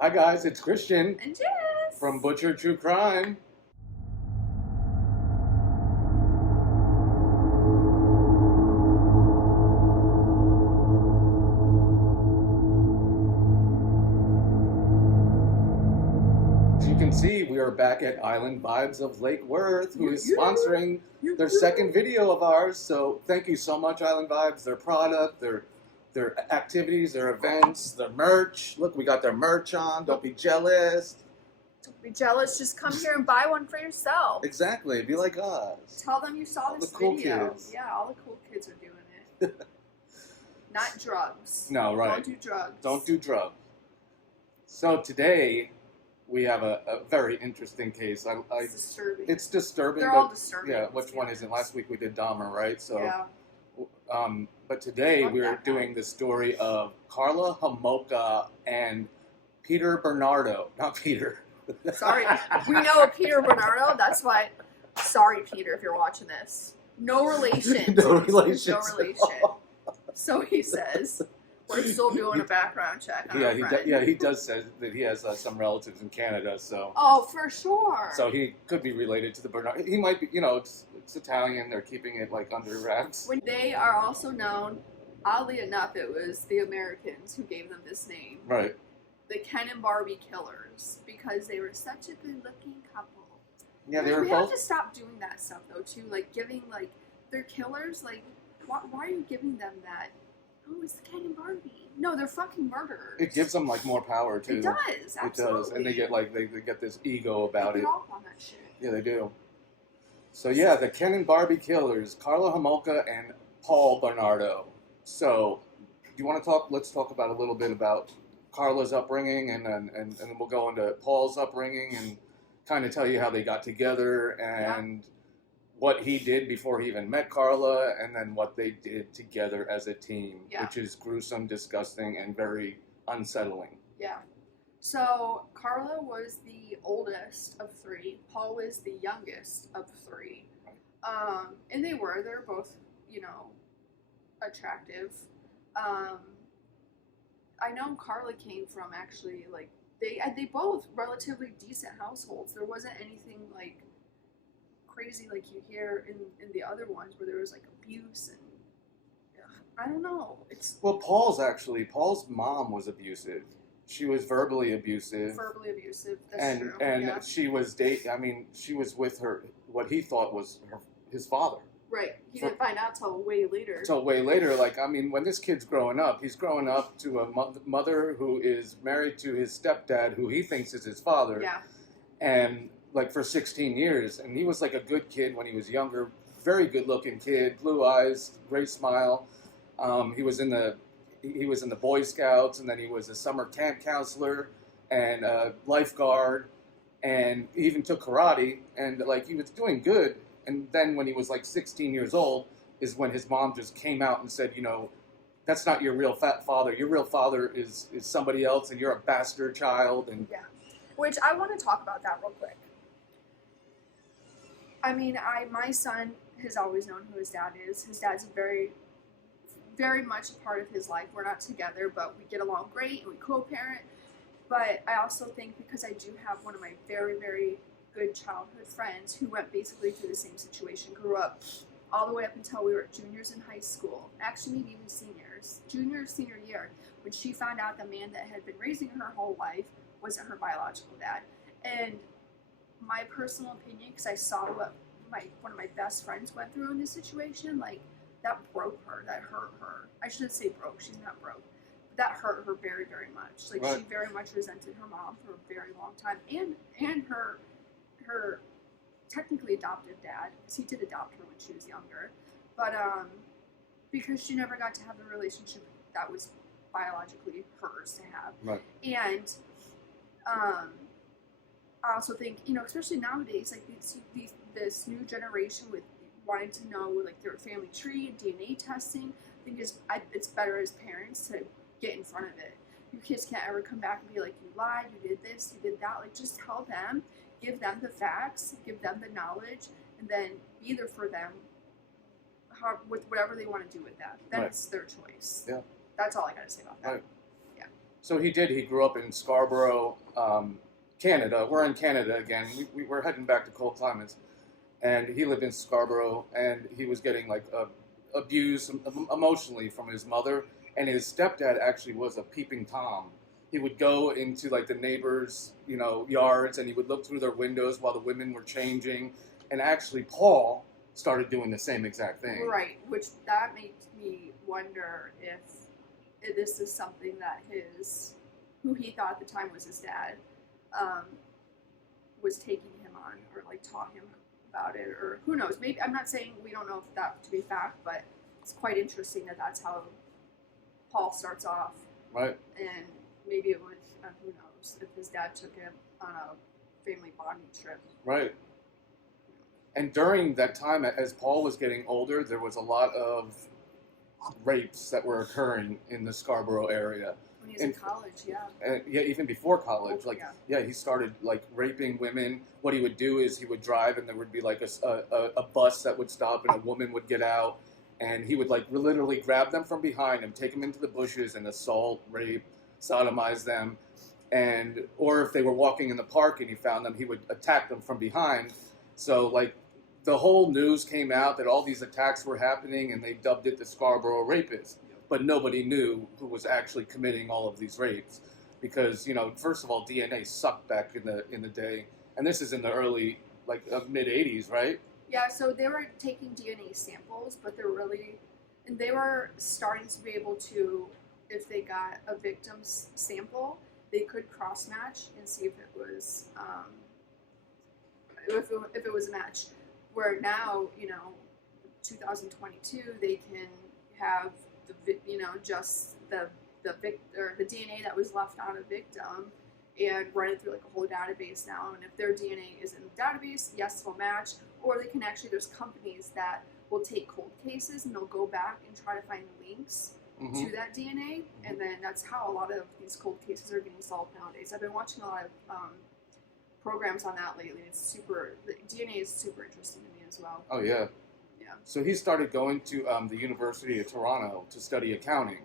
Hi guys, it's Christian And Jess from Butcher True Crime. As you can see, we are back at Island Vibes of Lake Worth, who is sponsoring their second video of ours. So thank you so much, Island Vibes. Their product, their activities, their events, their merch. Look, we got their merch on. Don't be jealous. Don't be jealous. Just come here and buy one for yourself. Exactly. Be like us. Tell them you saw All this the cool video. kids. Yeah, all the cool kids are doing it. Not drugs. No, right. Don't do drugs. Don't do drugs. So today we have a very interesting case. It's disturbing. It's disturbing. They're but, all disturbing. Yeah, which one isn't? Last week we did Dahmer, right? So, yeah. But today Love we're that guy. doing the story of Karla, Homolka, and Peter Bernardo. Not Peter. Sorry. We know a Peter Bernardo. That's why. Sorry, Peter, if you're watching this. No relation. No relation. No relation. So he says. We're still doing a background check on our friend. He does say that he has some relatives in Canada, so. Oh, for sure. So he could be related to the Bernardo. He might be, it's Italian. They're keeping it like under wraps. When they are also known, oddly enough, it was the Americans who gave them this name. Right. The Ken and Barbie killers, because they were such a good-looking couple. Yeah, they were we both. have to stop doing that stuff though, too. Like giving they're killers. Like, why are you giving them that? Oh, it's the Ken and Barbie. No, they're fucking murderers. It gives them like more power too. It does, absolutely. It does, and they get they get this ego about they it. get off on that shit. Yeah, they do. So yeah, the Ken and Barbie killers, Karla Homolka and Paul Bernardo. So, do you want to talk? Let's talk about a little bit about Karla's upbringing, and then we'll go into Paul's upbringing and kind of tell you how they got together and what he did before he even met Karla, and then what they did together as a team, which is gruesome, disgusting, and very unsettling. Yeah. So Karla was the oldest of three. Paul was the youngest of three. And they're both, attractive. I know Karla came from actually they both relatively decent households. There wasn't anything like crazy like you hear in the other ones where there was like abuse and I don't know. Paul's mom was abusive. She was verbally abusive. That's true. And she was she was with what he thought was his father. Right. He didn't find out till way later. When this kid's growing up, he's growing up to a mother who is married to his stepdad, who he thinks is his father. Yeah. And for 16 years, and he was like a good kid when he was younger, very good-looking kid, blue eyes, great smile. He was in the Boy Scouts, and then he was a summer camp counselor and a lifeguard, and he even took karate, and he was doing good. And then when he was 16 years old is when his mom just came out and said, that's not your real father. Your real father is somebody else, and you're a bastard child. And yeah, which I want to talk about that real quick. I mean, my son has always known who his dad is. His dad's very, very much a part of his life. We're not together, but we get along great and we co-parent. But I also think because I do have one of my very, very good childhood friends who went basically through the same situation, grew up all the way up until we were juniors in high school, actually maybe even seniors, senior year, when she found out the man that had been raising her whole life wasn't her biological dad. And my personal opinion, because I saw what one of my best friends went through in this situation, that broke her, that hurt her. I shouldn't say broke, she's not broke. But that hurt her very, very much. Right. She very much resented her mom for a very long time, and her technically adopted dad, because he did adopt her when she was younger, but because she never got to have the relationship that was biologically hers to have. Right. And I also think, especially nowadays, this new generation with wanting to know their family tree and DNA testing, I think it's better as parents to get in front of it. Your kids can't ever come back and be like, you lied, you did this, you did that. Just tell them, give them the facts, give them the knowledge, and then be there for them with whatever they want to do with that. Then it's their choice. Yeah. That's all I got to say about that. Right. Yeah. So he did. He grew up in Scarborough, Canada. We're in Canada again. We're heading back to cold climates. And he lived in Scarborough, and he was getting like abused emotionally from his mother. And his stepdad actually was a peeping Tom. He would go into like the neighbors, yards, and he would look through their windows while the women were changing. And actually, Paul started doing the same exact thing. Right, which that makes me wonder if this is something that who he thought at the time was his dad, was taking him on or like taught him about it, or who knows. Maybe, I'm not saying we don't know if that to be fact, but it's quite interesting that that's how Paul starts off. Right. And maybe it was, who knows, if his dad took him on a family bonding trip. Right. And during that time, as Paul was getting older, there was a lot of rapes that were occurring in the Scarborough area. When he was in college, yeah. And yeah, even before college, he started like raping women. What he would do is he would drive, and there would be like a bus that would stop, and a woman would get out, and he would like literally grab them from behind and take them into the bushes and assault, rape, sodomize them, or if they were walking in the park and he found them, he would attack them from behind. So like the whole news came out that all these attacks were happening, and they dubbed it the Scarborough Rapists. But nobody knew who was actually committing all of these rapes, because first of all, DNA sucked back in the day, and this is in the early mid '80s, right? Yeah, so they were taking DNA samples, but they were starting to be able to, if they got a victim's sample, they could cross match and see if it was if it was a match. Where now, 2022, they can have just the DNA that was left on a victim and run it through like a whole database now. And if their DNA is in the database, yes, it'll match. Or they can actually, there's companies that will take cold cases and they'll go back and try to find links to that DNA. And then that's how a lot of these cold cases are getting solved nowadays. I've been watching a lot of programs on that lately. The DNA is super interesting to me as well. Oh, yeah. Yeah. So he started going to the University of Toronto to study accounting.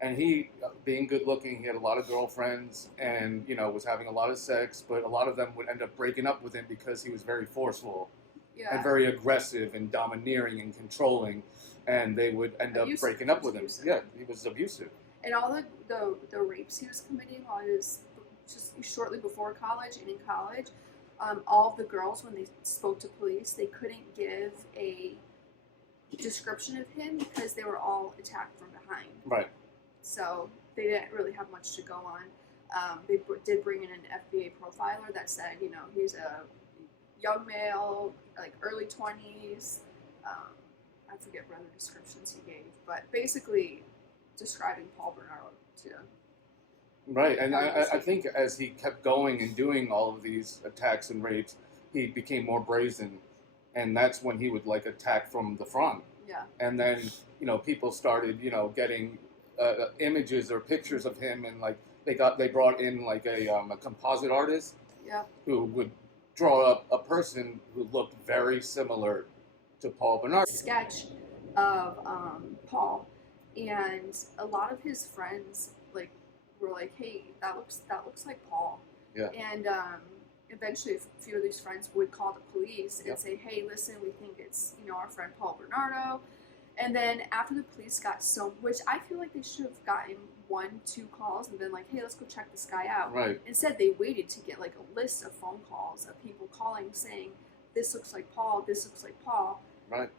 And he, being good looking, he had a lot of girlfriends and, was having a lot of sex, but a lot of them would end up breaking up with him because he was very forceful and very aggressive and domineering and controlling. And they would end up breaking up with him. Yeah, he was abusive. And all the rapes he was committing while he was just shortly before college and in college, all of the girls, when they spoke to police, they couldn't give a description of him because they were all attacked from behind. Right. So they didn't really have much to go on. They did bring in an FBI profiler that said, he's a young male, like early 20s. I forget what other descriptions he gave, but basically describing Paul Bernardo too. Right, and I think as he kept going and doing all of these attacks and rapes, he became more brazen, and that's when he would attack from the front. Yeah. And then people started getting images or pictures of him, and they brought in a composite artist. Yeah. Who would draw up a person who looked very similar to Paul Bernardo. Sketch of Paul, and a lot of his friends were like, "Hey, that looks like Paul." Yeah. And eventually, a few of these friends would call the police and say, "Hey, listen, we think it's our friend Paul Bernardo." And then after the police got which I feel like they should have gotten 1-2 calls and been like, "Hey, let's go check this guy out." Right. Instead, they waited to get a list of phone calls of people calling saying, "This looks like Paul. This looks like Paul." Right.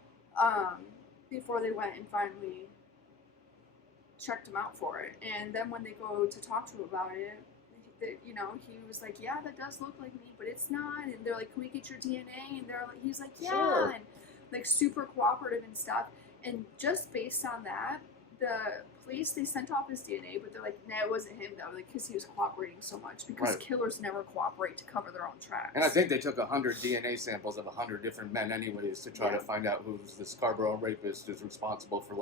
Before they went and finally checked him out for it. And then when they go to talk to him about it, he was like, "Yeah, that does look like me, but it's not." And they're like, "Can we get your DNA?" And he's like, "Yeah," Sure. And super cooperative and stuff. And just based on that, the police, they sent off his DNA, but they're like, "Nah, it wasn't him though," because he was cooperating so much. Because killers never cooperate to cover their own tracks. And I think they took 100 DNA samples of 100 different men, anyways, to try to find out who's the Scarborough rapist who's responsible for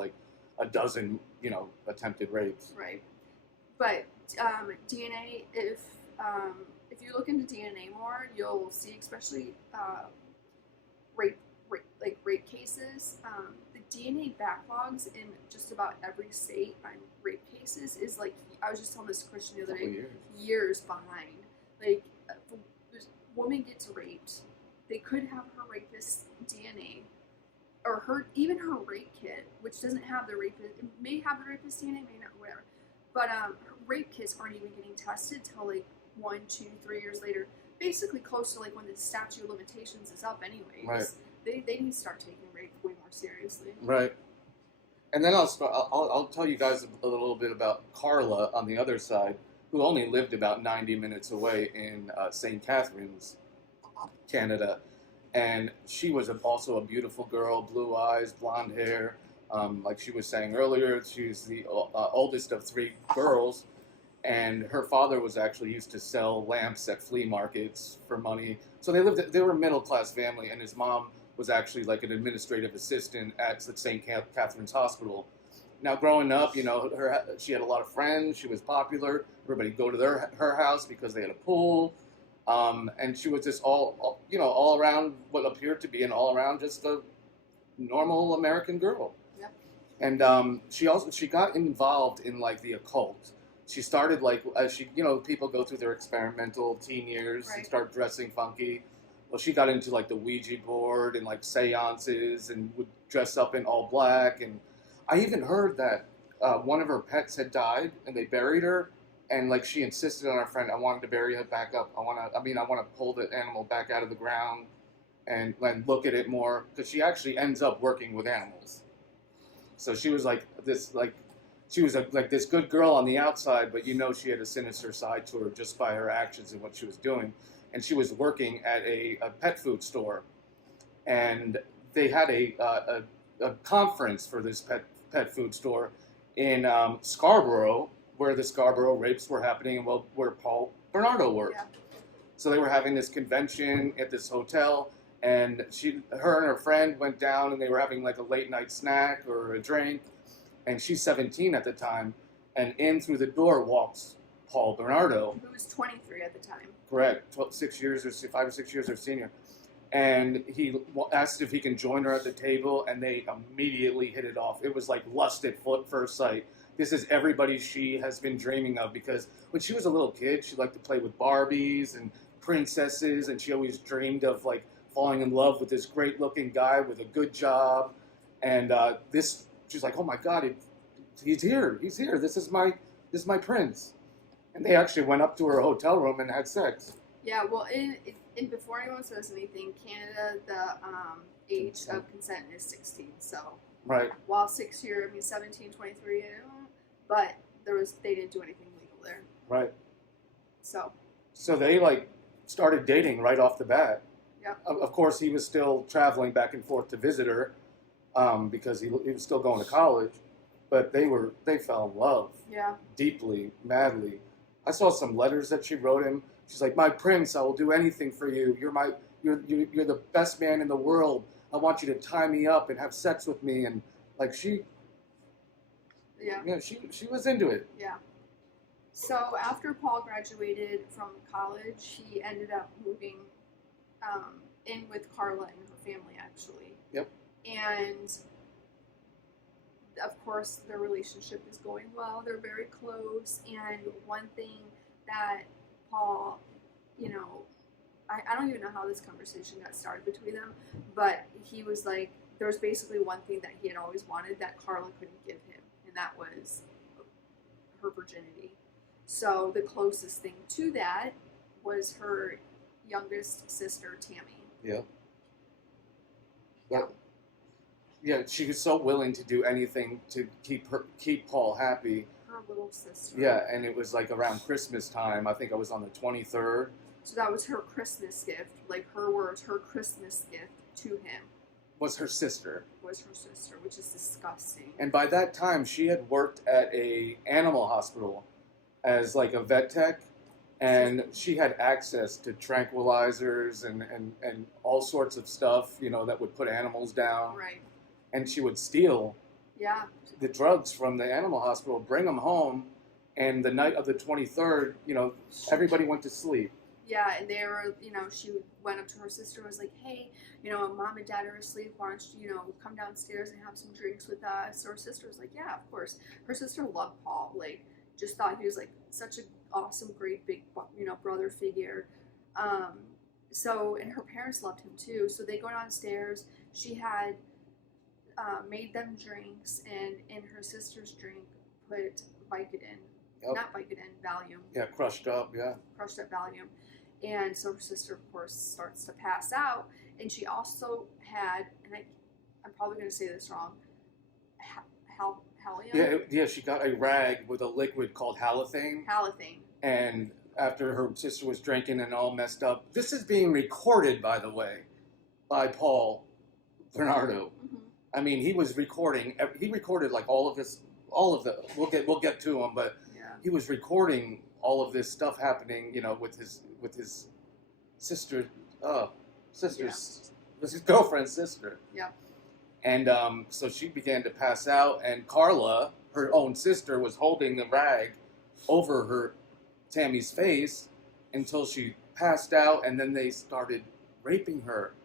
a dozen, attempted rapes. Right. But DNA, if you look into DNA more, you'll see, especially rape cases, the DNA backlogs in just about every state on rape cases cases is like, I was just telling this Christian the other Couple day, years. years behind. Like, if a woman gets raped, they could have her rapist DNA, or even her rape kit, which doesn't have the rapist. It may have the rapist DNA, may not, whatever. But her rape kits aren't even getting tested till like 1, 2, 3 years later. Basically, close to like when the statute of limitations is up, anyways. Right. They need to start taking rape way more seriously. Right. And then I'll tell you guys a little bit about Karla on the other side, who only lived about 90 minutes away in St. Catharines, Canada. And she was also a beautiful girl, blue eyes, blonde hair. Like she was saying earlier, she's the oldest of 3 girls. And her father was actually used to sell lamps at flea markets for money. So they were a middle-class family, and his mom was actually like an administrative assistant at the St. Catharines Hospital. Now, growing up, you know, she had a lot of friends. She was popular. Everybody go to her house because they had a pool. And she was just all around what appeared to be an all-around just a normal American girl. Yep. And she got involved in like the occult. She started like as people go through their experimental teen years and start dressing funky. Well, she got into like the Ouija board and like seances and would dress up in all black. And I even heard that one of her pets had died and they buried her. And like she insisted on her friend, I wanted to bury her back up. I want to pull the animal back out of the ground and look at it more, because she actually ends up working with animals. So she was like this, like she was like this good girl on the outside, but she had a sinister side to her just by her actions and what she was doing. And she was working at a pet food store, and they had a conference for this pet food store in Scarborough, where the Scarborough rapes were happening, and where Paul Bernardo worked. Yeah. So they were having this convention at this hotel, and her and her friend went down, and they were having like a late night snack or a drink, and she's 17 at the time, and in through the door walks Paul Bernardo, who was 23 at the time. Correct, 5 or 6 years her senior, and he asked if he can join her at the table, and they immediately hit it off. It was like lust at first sight. This is everybody she has been dreaming of, because when she was a little kid, she liked to play with Barbies and princesses, and she always dreamed of like falling in love with this great-looking guy with a good job. And she's like, oh my God, he's here. This is my prince. And they actually went up to her hotel room and had sex. Yeah, well, in before anyone says anything, Canada, the age of consent is 16. So right. While 17, 23. But they didn't do anything legal there. Right. So they like started dating right off the bat. Yeah. Of course, he was still traveling back and forth to visit her, because he was still going to college. But they fell in love. Yeah. Deeply, madly. I saw some letters that she wrote him. She's like, "My prince, I will do anything for you. You're the best man in the world. I want you to tie me up and have sex with me." And like she was into it. Yeah. So after Paul graduated from college, he ended up moving in with Karla and her family, actually. Yep. And of course, their relationship is going well. They're very close. And one thing that Paul, I don't even know how this conversation got started between them, but he was like, there was basically one thing that he had always wanted that Karla couldn't give him, and that was her virginity. So the closest thing to that was her youngest sister, Tammy. Yeah. Yeah, she was so willing to do anything to keep Paul happy. Her little sister. Yeah, and it was like around Christmas time. I think I was on the 23rd. So that was her Christmas gift. Like her words, her Christmas gift to him. Was her sister, which is disgusting. And by that time, she had worked at a animal hospital as like a vet tech, and she had access to tranquilizers and all sorts of stuff, that would put animals down. Right. And she would steal the drugs from the animal hospital, bring them home, and the night of the 23rd, everybody went to sleep. Yeah, and they were, she went up to her sister and was like, hey, mom and dad are asleep. Why don't you, come downstairs and have some drinks with us? Her sister was like, yeah, of course. Her sister loved Paul. Like, just thought he was like such an awesome, great, big, brother figure. And her parents loved him too. So they go downstairs. She had made them drinks, and in her sister's drink put Vicodin. Yep. Not Vicodin, Valium. Yeah, crushed up Valium. And so her sister, of course, starts to pass out. And she also had, and I'm probably going to say this wrong, Halium? Yeah, she got a rag with a liquid called halothane. Halothane. And after her sister was drinking and all messed up, this is being recorded, by the way, by Paul Bernardo. Mm-hmm. I mean, he was recording. He recorded like all of the. We'll get to him, but he was recording all of this stuff happening, with his sister, his girlfriend's sister. Yeah. And so she began to pass out, and Karla, her own sister, was holding the rag over Tammy's face until she passed out, and then they started raping her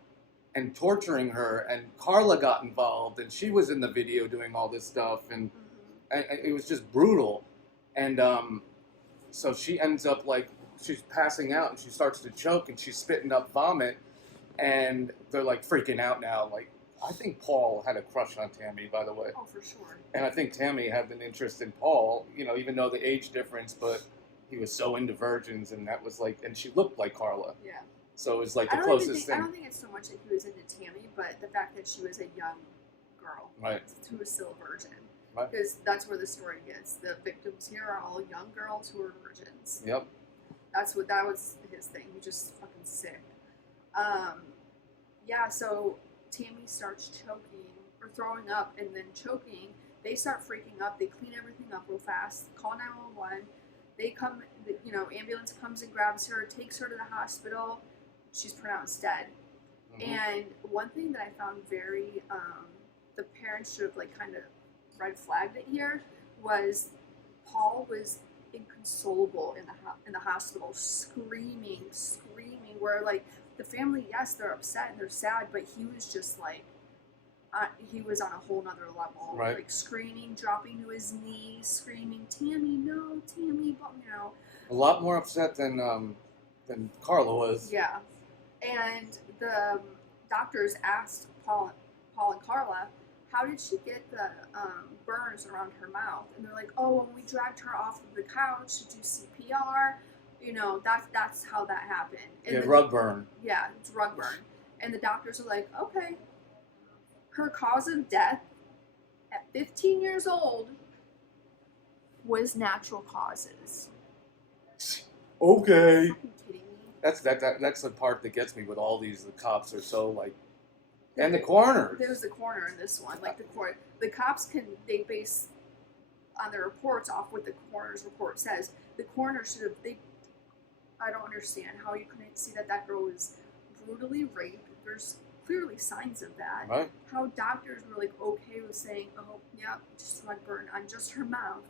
and torturing her, and Karla got involved, and she was in the video doing all this stuff, and it was just brutal. And so she ends up like, she's passing out, and she starts to choke, and she's spitting up vomit, and they're like freaking out now. Like, I think Paul had a crush on Tammy, by the way. Oh, for sure. And I think Tammy had an interest in Paul, even though the age difference, but he was so into virgins, and that was like, and she looked like Karla. Yeah. So it was like the closest thing. I don't think it's so much that he was into Tammy, but the fact that she was a young girl. Right. Who was still a virgin. Right. Because that's where the story gets. The victims here are all young girls who are virgins. Yep. That was his thing. He was just fucking sick. So Tammy starts choking or throwing up and then choking. They start freaking up. They clean everything up real fast. Call 911. They come, ambulance comes and grabs her, takes her to the hospital. She's pronounced dead. Mm-hmm. And one thing that I found very, the parents should have like kind of red flagged it here, was Paul was inconsolable in the hospital, screaming, where like the family, yes, they're upset and they're sad, but he was just like, he was on a whole nother level, right. Like screaming, dropping to his knees, screaming, Tammy, no, Tammy, but a lot more upset than Karla was. Yeah, and the doctors asked Paul and Karla, how did she get the burns around her mouth? And they're like, oh, when we dragged her off of the couch to do CPR, that's how that happened. And rug burn. Yeah, it's rug burn. And the doctors are like, okay, her cause of death at 15 years old was natural causes. Okay. Are you kidding me? That's the part that gets me with all these. The cops are so like, and the coroner. There's the coroner in this one. Like the cops they base on their reports off what the coroner's report says. The coroner should have. I don't understand how you couldn't see that girl was brutally raped. There's clearly signs of that. Right. How doctors were like okay with saying, oh, yeah, just rug burn on just her mouth.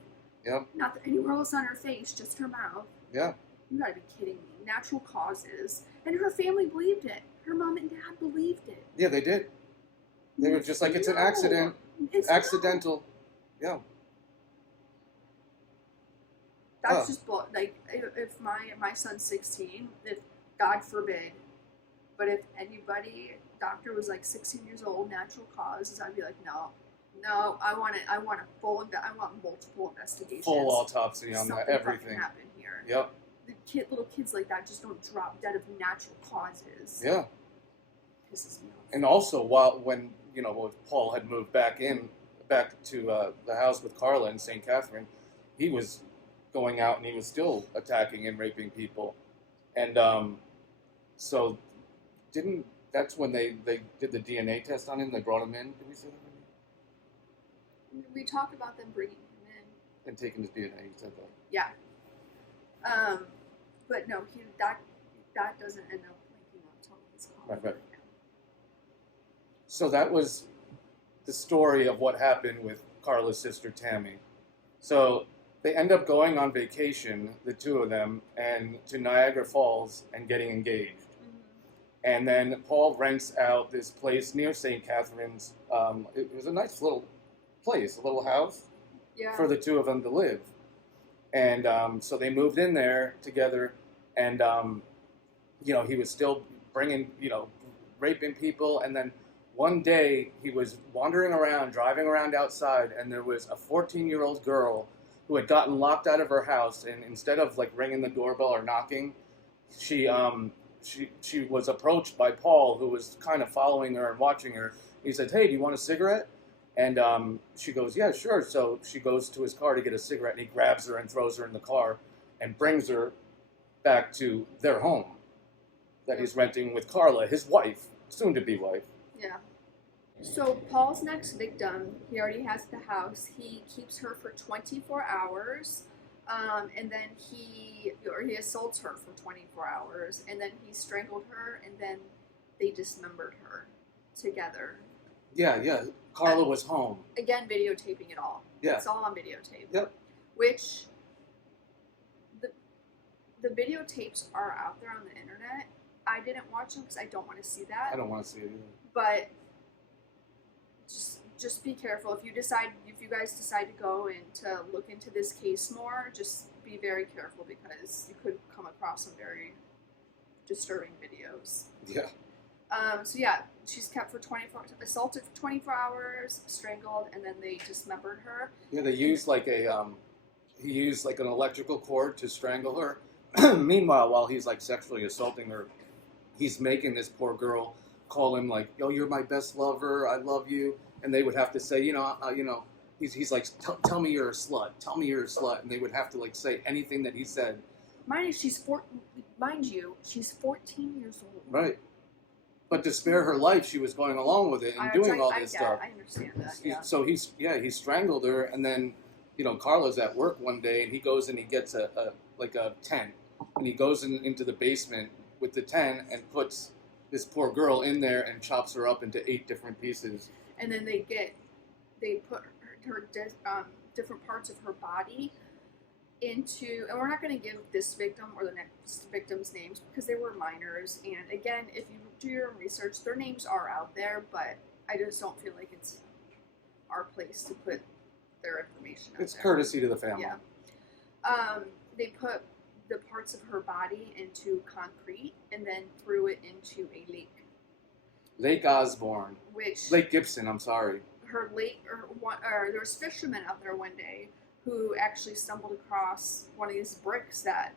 Yep. Not anywhere else on her face, just her mouth. Yeah. You gotta be kidding me. Natural causes. And her family believed it. Her mom and dad believed it. Yeah, they did. They were just like, it's an accident. It's accidental. Yeah. That's just like, if my son's 16, if God forbid, but if doctor was like 16 years old, natural causes, I'd be like, no, I want multiple investigations. Full autopsy on that, everything. Happened here. Yep. Little kids like that just don't drop dead of natural causes. Yeah. Pisses me off. And also, when Paul had moved back to the house with Karla in St. Catherine, he was going out and he was still attacking and raping people. And so that's when they did the DNA test on him. They brought him in. Did we say that? We talked about them bringing him in. And taking his DNA, you said that. Yeah. But no, that doesn't end up telling his call. Right. So that was the story of what happened with Karla's sister Tammy. So They end up going on vacation, the two of them, and to Niagara Falls and getting engaged. And then Paul rents out this place near St. Catharines. It was a nice little place, a little house for the two of them to live. And so they moved in there together, and he was still bringing, raping people. And then one day he was wandering around, driving around outside, and there was a 14-year-old girl who had gotten locked out of her house, and instead of like ringing the doorbell or knocking, she was approached by Paul, who was kind of following her and watching her. He said, "Hey, do you want a cigarette?" And she goes, "Yeah, sure." So she goes to his car to get a cigarette, and he grabs her and throws her in the car and brings her back to their home that he's renting with Karla, his wife, soon-to-be wife. Yeah. So Paul's next victim, he already has the house. He keeps her for 24 hours, and then he assaults her for 24 hours, and then he strangled her, and then they dismembered her together. Yeah. Karla was home. Again, videotaping it all. Yeah. It's all on videotape. Yep. Which, the videotapes are out there on the internet. I didn't watch them because I don't want to see that. I don't want to see it either. But just be careful. If you guys decide to go and to look into this case more, just be very careful because you could come across some very disturbing videos. Yeah. So yeah, she's kept for assaulted for 24 hours, strangled, and then they dismembered her. Yeah, they used he used like an electrical cord to strangle her. Meanwhile, while he's like sexually assaulting her, he's making this poor girl call him like, "Yo, you're my best lover. I love you." And they would have to say, he's like, "Tell me you're a slut. Tell me you're a slut." And they would have to like say anything that he said. Mind you, she's 14 years old. Right. But to spare her life, she was going along with it and doing all this stuff. I understand that. Yeah. So he strangled her, and then Karla's at work one day, and he goes and he gets a tent, and he goes into the basement with the tent and puts this poor girl in there and chops her up into 8 different pieces. And then they put her different parts of her body into, and we're not going to give this victim or the next victim's names because they were minors. And again, if you do your own research, their names are out there, but I just don't feel like it's our place to put their information out It's there. courtesy to the family. Yeah. They put the parts of her body into concrete and then threw it into a lake. Lake Osborne. Lake Gibson, I'm sorry. There was fishermen out there one day who actually stumbled across one of these bricks that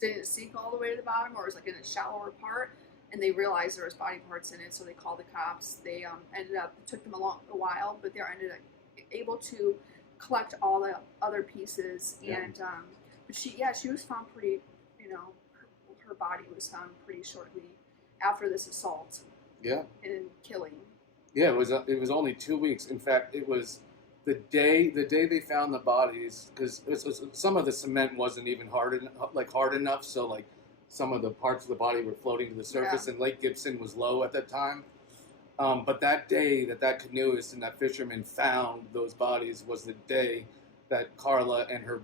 didn't sink all the way to the bottom, or was like in a shallower part, and they realized there was body parts in it, so they called the cops. They it took them a while, but they ended up able to collect all the other pieces. Yeah. And but she was found pretty, her body was found pretty shortly after this assault. Yeah. And killing. Yeah, it was only 2 weeks. In fact, it was the day they found the bodies, because some of the cement wasn't even hard enough, so like some of the parts of the body were floating to the surface, and Lake Gibson was low at that time. But that day that canoeist and that fisherman found those bodies was the day that Karla and her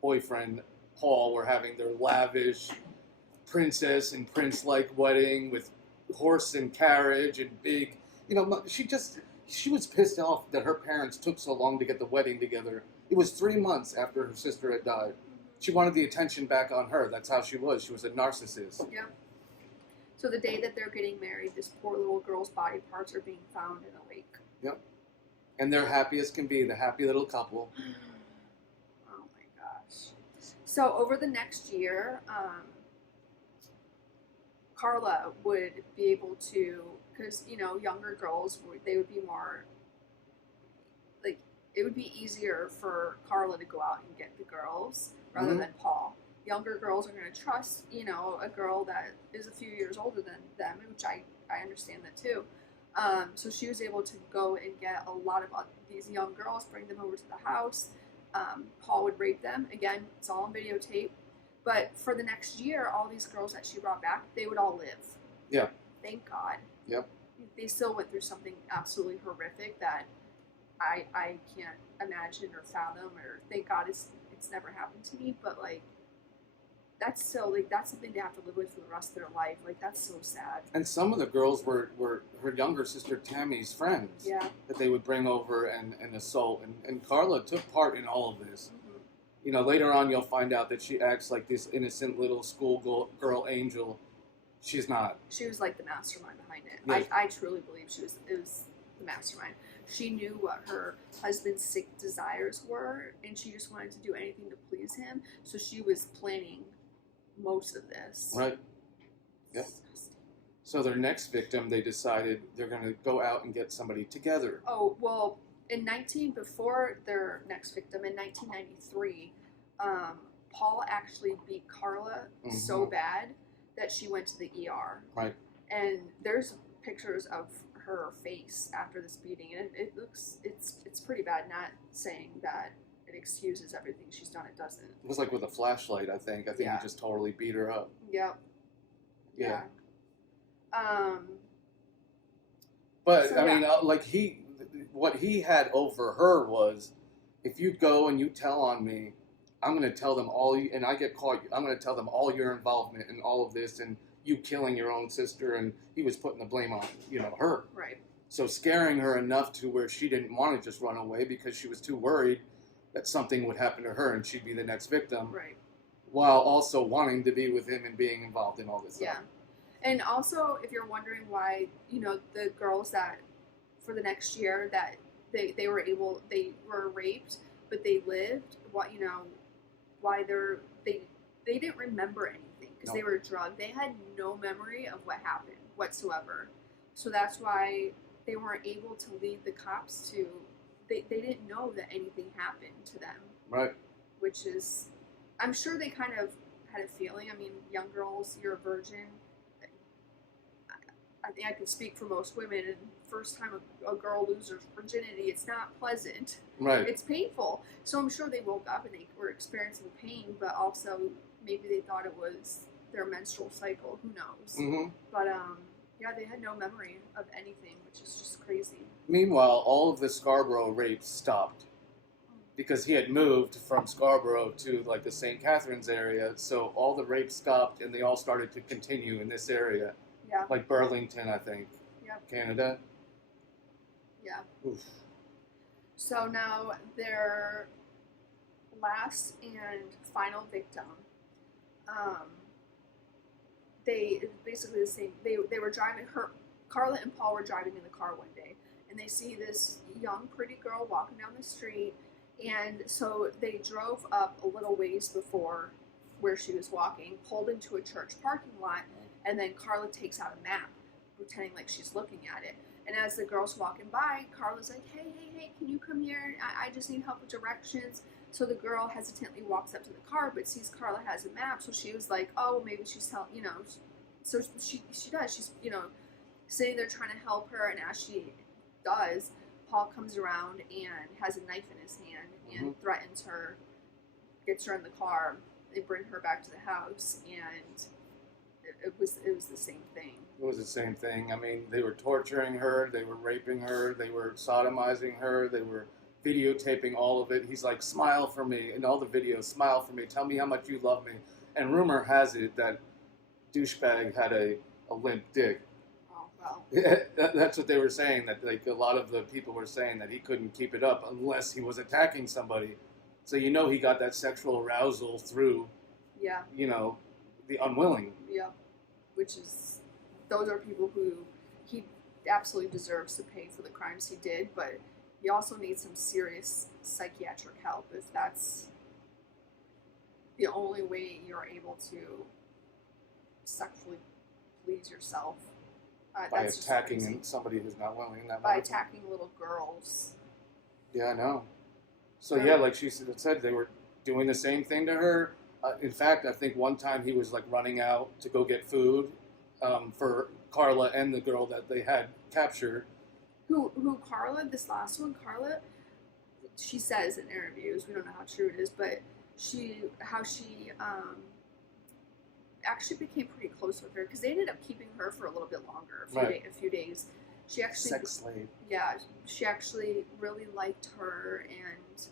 boyfriend Paul were having their lavish princess and prince-like wedding with horse and carriage and big. She was pissed off that her parents took so long to get the wedding together. It was 3 months after her sister had died. She wanted the attention back on her. That's how she was. She was a narcissist. Yeah. So the day that they're getting married, this poor little girl's body parts are being found in a lake. Yep. And they're happy as can be, the happy little couple. Oh my gosh. So over the next year, Karla would be able to, because, younger girls, they would be more, like, it would be easier for Karla to go out and get the girls rather than Paul. Younger girls are going to trust, a girl that is a few years older than them, which I understand that too. So she was able to go and get a lot of these young girls, bring them over to the house. Paul would rape them. Again, it's all on videotape. But for the next year, all these girls that she brought back, they would all live. Yeah. Thank God. Yep. They still went through something absolutely horrific that I can't imagine or fathom, or thank God it's never happened to me, but like that's so like that's something they have to live with for the rest of their life. Like that's so sad. And some of the girls were her younger sister Tammy's friends. Yeah. That they would bring over and assault. And Karla took part in all of this. Mm-hmm. You know, later on you'll find out that she acts like this innocent little schoolgirl angel. She's not. She was like the mastermind behind it. Yes. I truly believe it was the mastermind. She knew what her husband's sick desires were, and she just wanted to do anything to please him. So she was planning most of this. Right. Yep. So their next victim, they decided they're going to go out and get somebody together. Oh, well, before their next victim, in 1993, Paul actually beat Karla so bad that she went to the ER. Right. And there's pictures of her face after this beating, and it's pretty bad. Not saying that it excuses everything she's done, it doesn't. It was like with a flashlight, I think. He just totally beat her up. Yep. Yeah. But so, I mean, what he had over her was, if you go and you tell on me, I'm going to tell them all, and I get caught, I'm going to tell them all your involvement in all of this, and you killing your own sister, and he was putting the blame on, her. Right. So scaring her enough to where she didn't want to just run away because she was too worried that something would happen to her and she'd be the next victim. Right. While also wanting to be with him and being involved in all this stuff. And also, if you're wondering why, the girls that, for the next year, that they were raped, but they lived, why they didn't remember anything, because they were drugged. They had no memory of what happened whatsoever. So that's why they weren't able to lead the cops to, they didn't know that anything happened to them. Right. Which is, I'm sure they kind of had a feeling. I mean, young girls, you're a virgin. I think I can speak for most women, and first time a girl loses her virginity, it's not pleasant. Right. It's painful. So I'm sure they woke up and they were experiencing pain, but also maybe they thought it was their menstrual cycle. Who knows? Mm-hmm. But they had no memory of anything, which is just crazy. Meanwhile, all of the Scarborough rapes stopped because he had moved from Scarborough to like the St. Catharines area, so all the rapes stopped and they all started to continue in this area. Yeah. Like Burlington, I think. Yep. Canada. Yeah. Oof. So now their last and final victim, they basically the same. They were driving Karla and Paul were driving in the car one day, and they see this young, pretty girl walking down the street, and so they drove up a little ways before where she was walking, pulled into a church parking lot. And then Karla takes out a map, pretending like she's looking at it. And as the girl's walking by, Karla's like, hey, can you come here? I just need help with directions. So the girl hesitantly walks up to the car, but sees Karla has a map. So she was like, oh, maybe she's telling, So she does. She's, sitting there trying to help her. And as she does, Paul comes around and has a knife in his hand and threatens her, gets her in the car. They bring her back to the house, and it was the same thing. It was the same thing. I mean, they were torturing her, they were raping her, they were sodomizing her, they were videotaping all of it. He's like, smile for me, in all the videos, smile for me, tell me how much you love me. And rumor has it that douchebag had a limp dick. Oh, well. That's what they were saying, that like a lot of the people were saying that he couldn't keep it up unless he was attacking somebody. So he got that sexual arousal through, the unwilling. Yeah, which is, those are people who he absolutely deserves to pay for the crimes he did, but he also needs some serious psychiatric help if that's the only way you're able to sexually please yourself. By attacking somebody who's not willing in that by attacking little girls. Yeah, I know. So like she said, they were doing the same thing to her. In fact, I think one time he was like running out to go get food for Karla and the girl that they had captured. Who Karla, this last one, Karla, she says in interviews, we don't know how true it is, but she actually became pretty close with her, because they ended up keeping her for a little bit longer, a few days. She actually, sex slave. yeah, she actually really liked her, and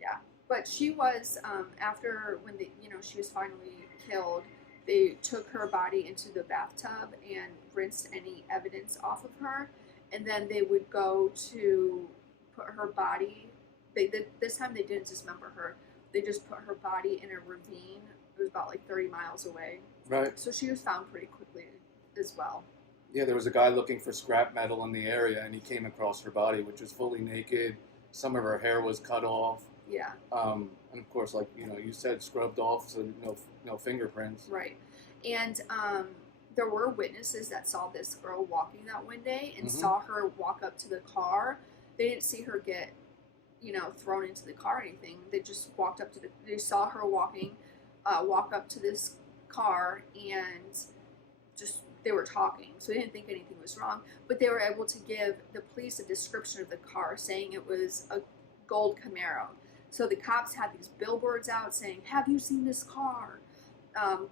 yeah. But she was after when she was finally killed. They took her body into the bathtub and rinsed any evidence off of her, and then they would go to put her body. This time they didn't dismember her. They just put her body in a ravine. It was about like 30 miles away. Right. So she was found pretty quickly as well. Yeah, there was a guy looking for scrap metal in the area, and he came across her body, which was fully naked. Some of her hair was cut off. Yeah. And of course, like you said, scrubbed off, so no fingerprints. Right. And there were witnesses that saw this girl walking that one day and saw her walk up to the car. They didn't see her get, thrown into the car or anything. They just walked up to they saw her walk up to this car, and they were talking. So they didn't think anything was wrong, but they were able to give the police a description of the car, saying it was a gold Camaro. So the cops had these billboards out saying, "Have you seen this car?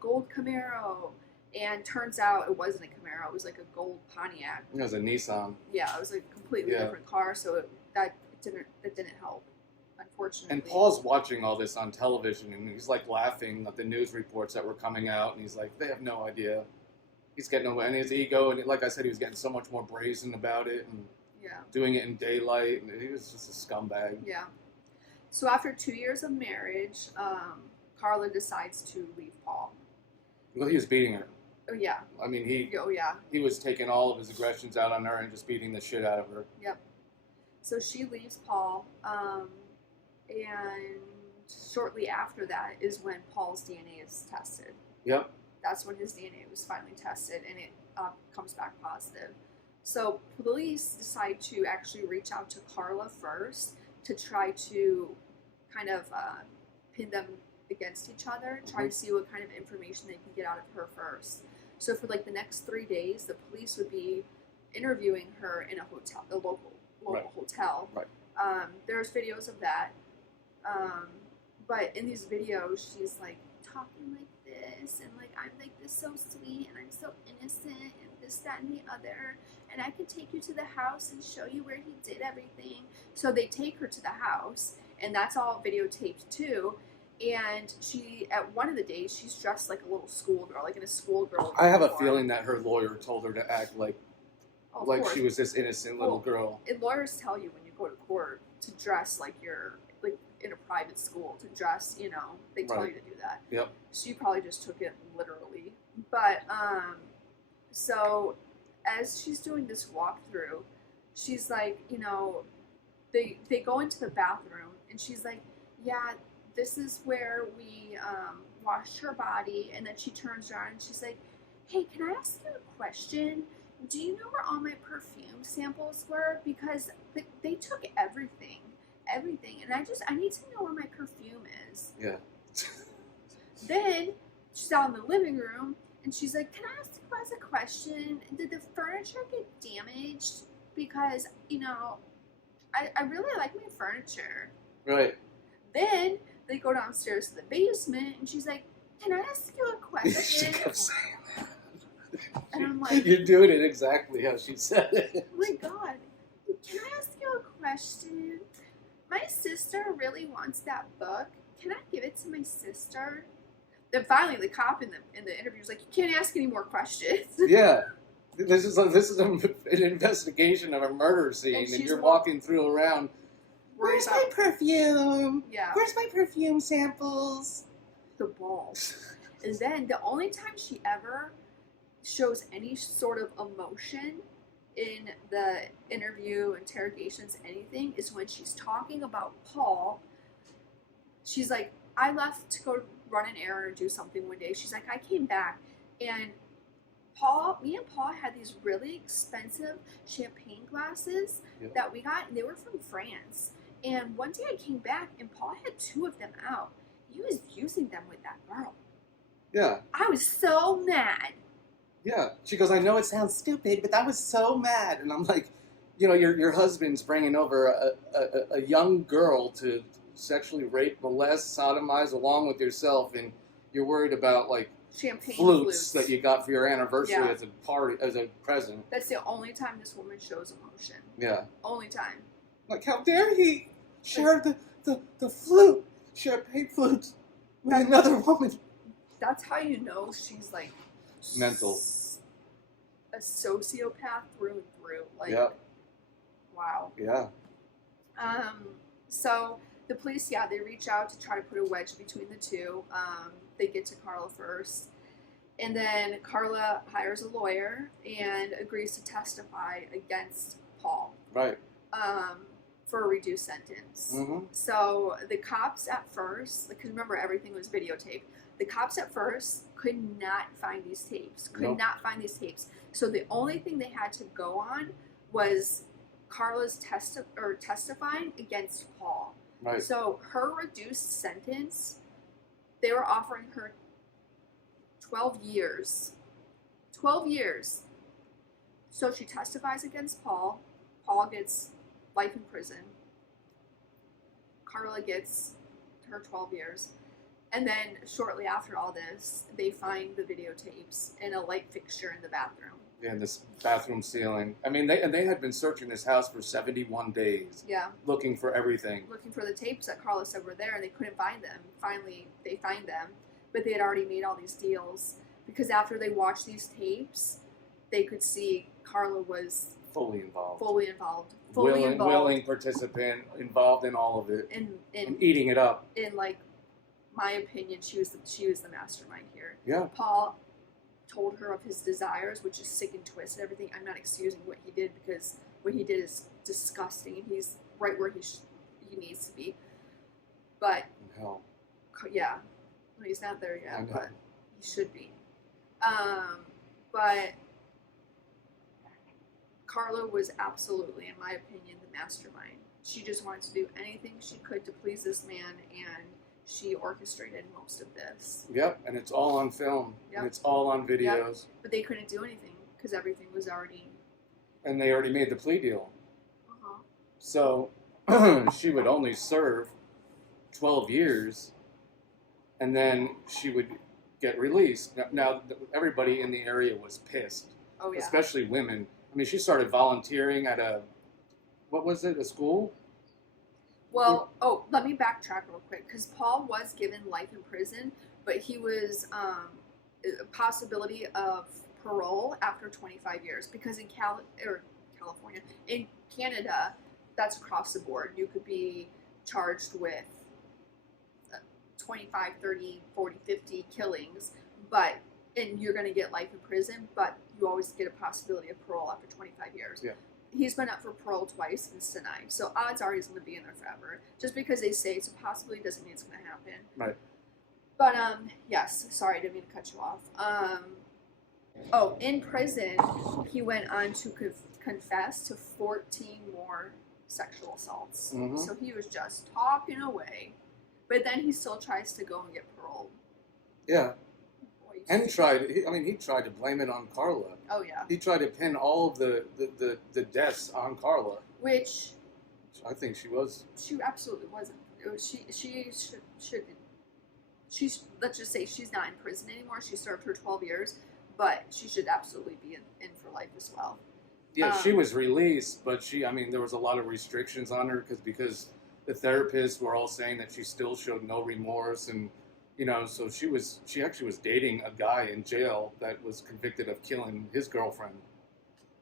Gold Camaro." And turns out it wasn't a Camaro. It was like a gold Pontiac. It was a Nissan. Yeah, it was a completely different car. So that didn't help, unfortunately. And Paul's watching all this on television, and he's like laughing at the news reports that were coming out, and he's like, they have no idea. He's getting away, and his ego, and like I said, he was getting so much more brazen about it, and doing it in daylight, and he was just a scumbag. Yeah. So after 2 years of marriage, Karla decides to leave Paul. Well, he was beating her. Oh, yeah. I mean, he was taking all of his aggressions out on her and just beating the shit out of her. Yep. So she leaves Paul, and shortly after that is when Paul's DNA is tested. Yep. That's when his DNA was finally tested, and it comes back positive. So police decide to actually reach out to Karla first to try to kind of pin them against each other, try to see what kind of information they can get out of her first. So for like the next 3 days, the police would be interviewing her in a hotel, a local hotel. Right. There's videos of that. But in these videos, she's like talking like this, and like, I'm like this so sweet, and I'm so innocent, and this, that, and the other, and I could take you to the house and show you where he did everything. So they take her to the house, and that's all videotaped too. And she, at one of the days, she's dressed like a little schoolgirl, like in a schoolgirl. I have a feeling that her lawyer told her to act like she was this innocent little girl. And lawyers tell you when you go to court to dress like you're like in a private school, to dress, they tell you to do that. Yep. She probably just took it literally. But so as she's doing this walkthrough, she's like, they go into the bathroom, and she's like, yeah, this is where we washed her body. And then she turns around and she's like, hey, can I ask you a question? Do you know where all my perfume samples were? Because they took everything, and I need to know where my perfume is. Yeah. Then she's out in the living room, and she's like, can I ask you guys a question? Did the furniture get damaged? Because, I really like my furniture. Right. Then they go downstairs to the basement, and she's like, can I ask you a question? She kept saying that. And I'm like, you're doing it exactly how she said it. Oh my God, can I ask you a question? My sister really wants that book. Can I give it to my sister? Then finally, the cop in the interview was like, you can't ask any more questions. Yeah. This is an investigation of a murder scene, and you're walking through around. Where's my perfume? Yeah. Where's my perfume samples? The balls. And then the only time she ever shows any sort of emotion in the interview, interrogations, anything, is when she's talking about Paul. She's like, I left to go run an errand or do something one day. She's like, I came back, and me and Paul had these really expensive champagne glasses that we got, and they were from France. And one day I came back, and Paul had 2 of them out. He was using them with that girl. Yeah. I was so mad. Yeah. She goes, I know it sounds stupid, but I was so mad. And I'm like, your husband's bringing over a young girl to sexually rape, molest, sodomize along with yourself, and you're worried about, like, champagne flutes that you got for your anniversary Yeah. as a present. That's the only time this woman shows emotion. Yeah. Only time. Like, how dare he share the flute, champagne flutes with another woman? That's how you know she's like Mental. A sociopath through and through. Like, Yeah. wow. Yeah. So the police, they reach out to try to put a wedge between the two. They get to Karla first. And then Karla hires a lawyer and agrees to testify against Paul. Right. For a reduced sentence. Mm-hmm. So the cops at first, because remember everything was videotaped, the cops at first could not find these tapes. So the only thing they had to go on was Karla's testifying against Paul. Right. So her reduced sentence, they were offering her 12 years. 12 years. So she testifies against Paul. Paul gets life in prison. Karla gets her 12 years. And then shortly after all this, they find the videotapes in a light fixture in the bathroom. Yeah, in this bathroom ceiling. I mean, they had been searching this house for 71 days. Yeah. Looking for everything. Looking for the tapes that Karla said were there, and they couldn't find them. Finally, they find them, but they had already made all these deals. Because after they watched these tapes, they could see Karla was fully involved. Willing participant, involved in all of it. And eating it up. In, like, my opinion, she was the mastermind here. Yeah. Paul told her of his desires, which is sick and twisted. Everything. I'm not excusing what he did because what he did is disgusting, and he's right where he needs to be. But hell, yeah, well, he's not there yet, but he should be. But Karla was absolutely, in my opinion, the mastermind. She just wanted to do anything she could to please this man, and she orchestrated most of this. Yep, and it's all on film. Yep. And it's all on videos. Yep. But they couldn't do anything because everything was already... And they already made the plea deal. Uh-huh. So she would only serve 12 years, and then she would get released. Now everybody in the area was pissed. Oh, yeah. Especially women. I mean, she started volunteering at a school? Well, let me backtrack real quick, because Paul was given life in prison, but he was a possibility of parole after 25 years, because in California, in Canada, that's across the board. You could be charged with 25, 30, 40, 50 killings, and you're going to get life in prison, but you always get a possibility of parole after 25 years. Yeah. He's been up for parole twice and it's denied. So odds are he's going to be in there forever. Just because they say it's a possibility doesn't mean it's going to happen. Right. But, yes, sorry, I didn't mean to cut you off. In prison, he went on to confess to 14 more sexual assaults. Mm-hmm. So he was just talking away. But then he still tries to go and get paroled. Yeah. And he tried to blame it on Karla. Oh, yeah. He tried to pin all of the deaths on Karla. Which I think she was. She absolutely wasn't. She should. She's, let's just say she's not in prison anymore. She served her 12 years, but she should absolutely be in for life as well. Yeah, she was released, but there was a lot of restrictions on her because the therapists were all saying that she still showed no remorse, and so she actually was dating a guy in jail that was convicted of killing his girlfriend.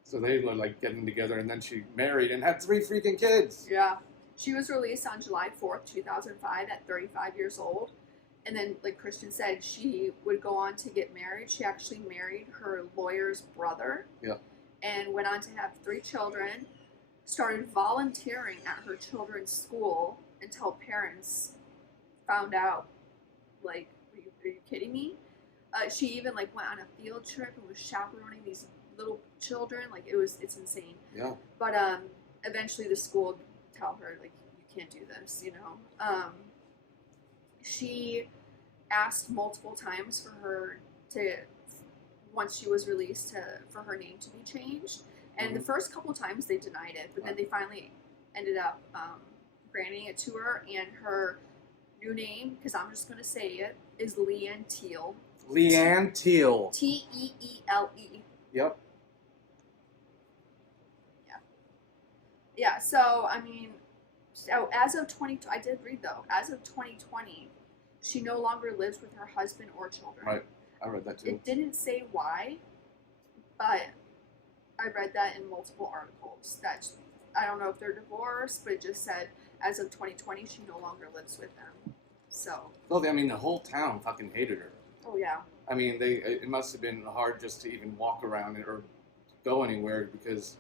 So they were like getting together, and then she married and had 3 freaking kids. Yeah. She was released on July 4th, 2005 at 35 years old. And then, like Christian said, she would go on to get married. She actually married her lawyer's brother. Yeah. And went on to have 3 children. Started volunteering at her children's school until parents found out. Like, are you kidding me? She even went on a field trip and was chaperoning these little children. It's insane. Yeah. But eventually the school would tell her you can't do this. She asked multiple times for her to, once she was released, for her name to be changed. And the first couple times they denied it, but then they finally ended up granting it to her, and her new name, because I'm just going to say it, is Leanne Teal. Leanne Teal. Teele. Yep. Yeah, so, I mean, so as of I did read though, as of 2020, she no longer lives with her husband or children. Right. I read that too. It didn't say why, but I read that in multiple articles. That I don't know if they're divorced, but it just said as of 2020, she no longer lives with them. So. Well, I mean, the whole town fucking hated her. Oh yeah. I mean, it must have been hard just to even walk around or go anywhere because,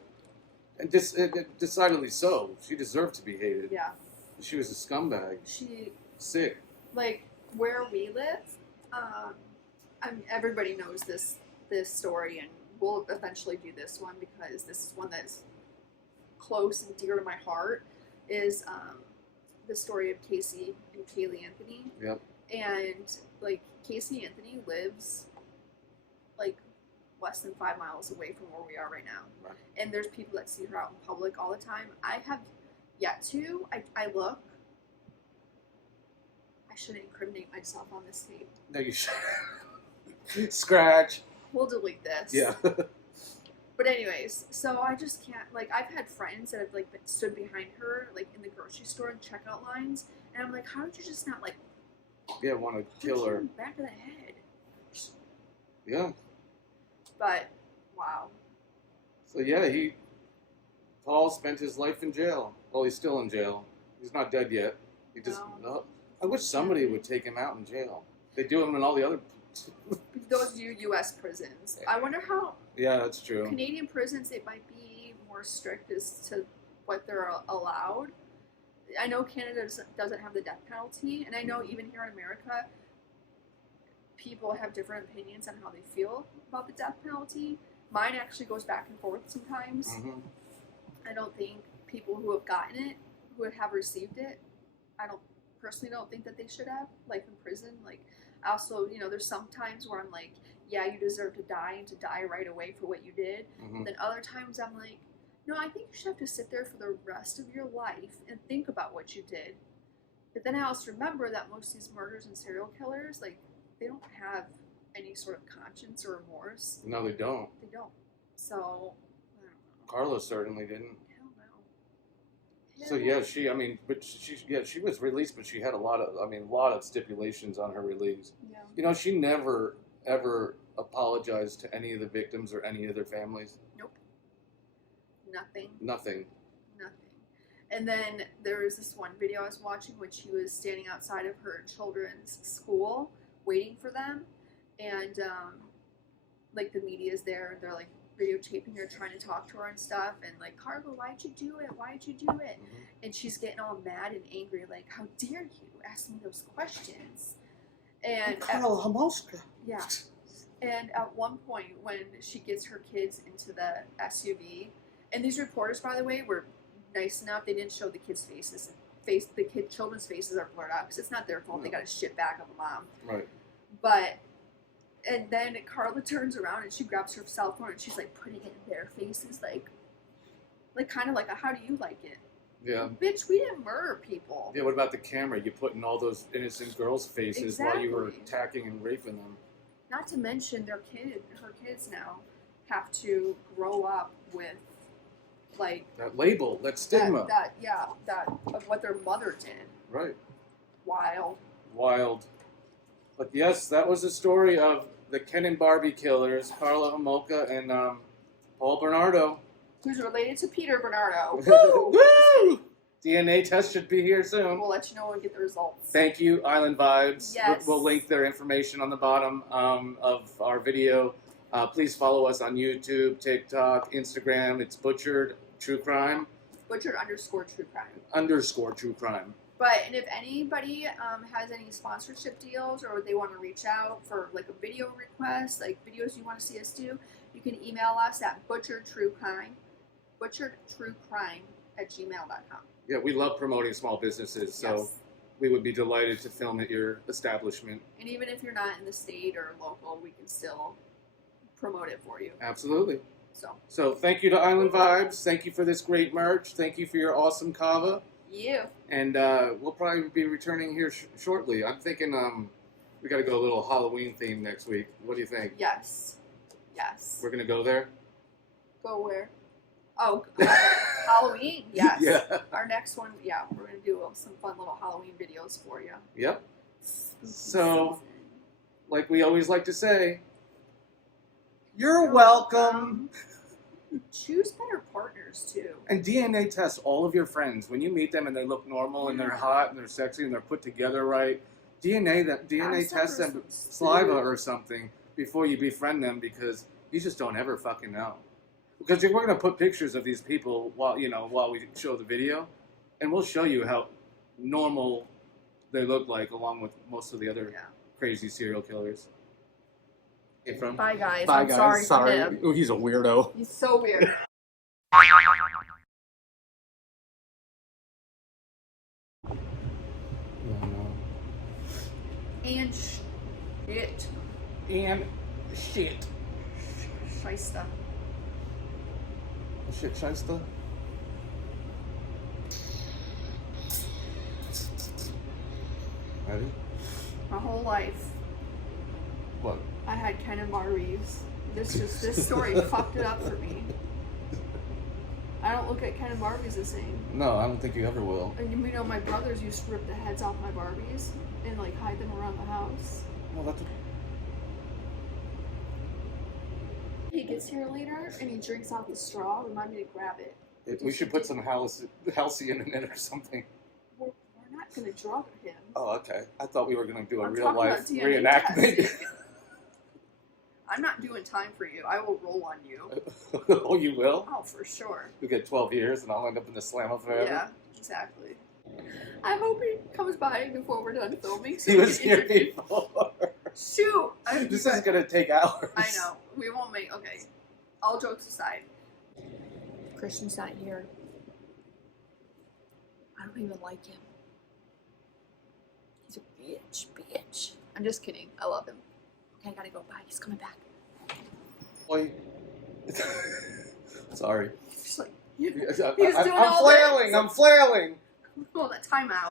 and decidedly so. She deserved to be hated. Yeah. She was a scumbag. She. Sick. Like where we live, I mean, everybody knows this story, and we'll eventually do this one because this is one that's close and dear to my heart. Is the story of Casey and Kaylee Anthony. Yep. And like Casey Anthony lives like less than 5 miles away from where we are right now. Right. And there's people that see her out in public all the time. I have yet to. I look. I shouldn't incriminate myself on this tape. No, you should. Scratch. We'll delete this. Yeah. But anyways, so I just can't, like, I've had friends that have, like, stood behind her, like, in the grocery store and checkout lines, and I'm like, how did you just not, like, Yeah, want to kill her. Back of the head. Yeah. But, wow. So yeah, Paul spent his life in jail. Well, he's still in jail. He's not dead yet. He just. No. I wish somebody would take him out in jail. They do him in all the other. Those U.S. prisons. I wonder how. Yeah, that's true. Canadian prisons, it might be more strict as to what they're allowed. I know Canada doesn't have the death penalty, and I know even here in America, people have different opinions on how they feel about the death penalty. Mine actually goes back and forth sometimes. Mm-hmm. I don't think people who have gotten it, who have received it, I personally don't think that they should have, like in prison. Like, I also, there's some times where I'm like, yeah, you deserve to die and to die right away for what you did. Mm-hmm. Then other times I'm like, no, I think you should have to sit there for the rest of your life and think about what you did. But then I also remember that most of these murders and serial killers, like, they don't have any sort of conscience or remorse. No, they don't. They don't. So, I don't know. Carla certainly didn't. Hell no. So yeah, she was released, but she had a lot of stipulations on her release. Yeah. She never ever apologized to any of the victims or any of their families. Nope. Nothing. Nothing. And then there was this one video I was watching when she was standing outside of her children's school waiting for them, and like the media is there and they're like videotaping her, trying to talk to her and stuff, and like, Karla, why'd you do it? Mm-hmm. And she's getting all mad and angry, like, how dare you ask me those questions? And Karla Homolka. Yeah. And at one point, when she gets her kids into the SUV, and these reporters, by the way, were nice enough. They didn't show the kids' faces. Children's faces are blurred out because it's not their fault. No. They got a shit bag of a mom. Right. And then Karla turns around and she grabs her cell phone and she's like putting it in their faces, like kind of like a, how do you like it? Yeah. Bitch, we didn't murder people. Yeah, what about the camera? You put in all those innocent girls' faces exactly. while you were attacking and raping them. Not to mention her kids now have to grow up with, like, that label, that stigma. That of what their mother did. Right. Wild. But yes, that was the story of the Ken and Barbie killers, Karla Homolka and Paul Bernardo. Who's related to Peter Bernardo. Woo! Woo! DNA test should be here soon. We'll let you know when we get the results. Thank you, Island Vibes. Yes. We'll link their information on the bottom of our video. Please follow us on YouTube, TikTok, Instagram. It's Butchered True Crime. Butchered_True Crime. _True Crime. And if anybody has any sponsorship deals or they want to reach out for like a video request, like videos you want to see us do, you can email us at butcheredtruecrime@gmail.com. Yeah, we love promoting small businesses, so yes. We would be delighted to film at your establishment. And even if you're not in the state or local, we can still promote it for you. Absolutely. So thank you to Island Vibes. Thank you for this great merch. Thank you for your awesome kava. You. And we'll probably be returning here shortly. I'm thinking We got to go a little Halloween theme next week. What do you think? Yes. Yes. We're gonna go there. Go where? Oh, Halloween. Yes. Yeah. Our next one. Yeah, we're gonna do some fun little Halloween videos for you. Yep. So, like we always like to say, you're welcome. Choose better partners too. And DNA test all of your friends. When you meet them and they look normal and they're hot and they're sexy and they're put together right, DNA test them saliva or something before you befriend them, because you just don't ever fucking know. Because we're gonna put pictures of these people while we show the video, and we'll show you how normal they look like, along with most of the other crazy serial killers. Bye guys. Bye I'm guys. sorry for him. Ooh, he's a weirdo. He's so weird. And shit. And shit. Scheisse. Shit, Scheisse. Ready? My whole life, What? I had Ken and Barbies. This story fucked it up for me. I don't look at Ken and Barbies the same. No, I don't think you ever will. And you know, my brothers used to rip the heads off my Barbies and like hide them around the house. Well, that's. He gets here later and he drinks out the straw. Remind me to grab it. We should put some halcyon in it or something. We're not gonna drug him. Oh, okay. I thought we were going to do a I'm real talking life about DNA reenactment. testing. I'm not doing time for you. I will roll on you. Oh, you will? Oh, for sure. You'll get 12 years and I'll end up in the slammer forever. Yeah, exactly. I hope he comes by before we're done filming. So He we was can here interview- before. Shoot! This is going to take hours. I know. We won't make. Okay. All jokes aside. Christian's not here. I don't even like him. He's a bitch. I'm just kidding. I love him. Okay, I gotta go. Bye. He's coming back. Boy. Sorry. Just like, I'm flailing. Oh, that timeout.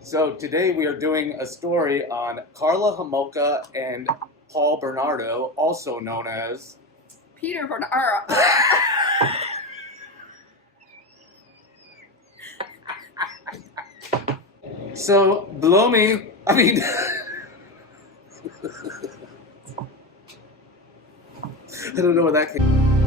So today we are doing a story on Karla, Homolka, and Paul Bernardo, also known as Peter Bernardo. So blow me. I mean, I don't know where that came.